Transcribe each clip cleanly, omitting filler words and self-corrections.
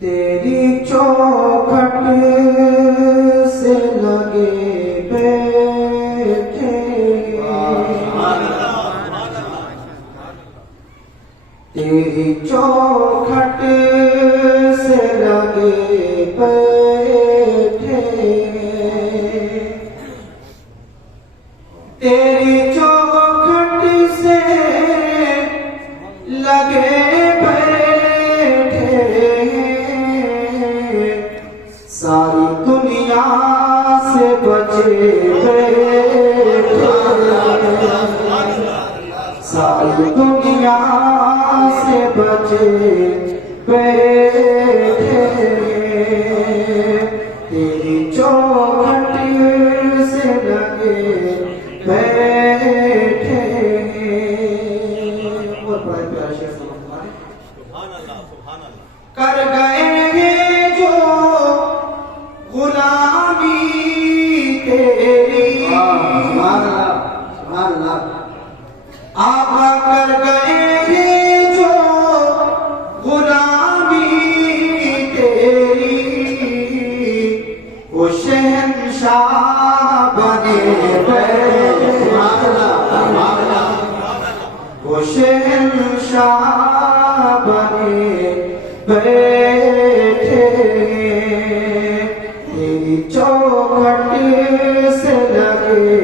तेरी चौखट से लगे बैठे, तेरी चौखट से लगे बैठे, तेरी चौखट से लगे बैठे, सारी दुनिया से बचे बैठे, सारी दुनिया से बचे बैठे, तेरी चौखट से लगे बैठे। और बड़ा प्यारा शेर सुभान अल्लाह, सुभान अल्लाह। कर गए जो गुलामी तेरी, आप कर गए जो गुलामी तेरी, वो शहंशाह बने बैठे, वो शहंशाह बने बैठे, तेरी चौखट से लगे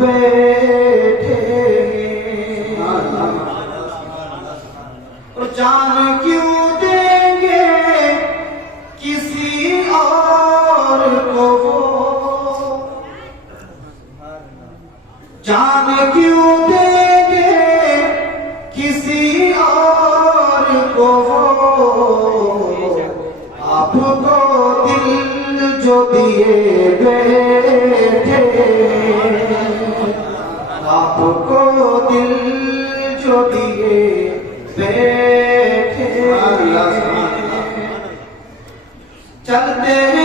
बैठे। और जान क्यों देंगे किसी और को वो, जान क्यों देंगे किसी और को वो, आपको दिल जो दिए बैठे, आपको दिल जो दिए बैठे, चलते हैं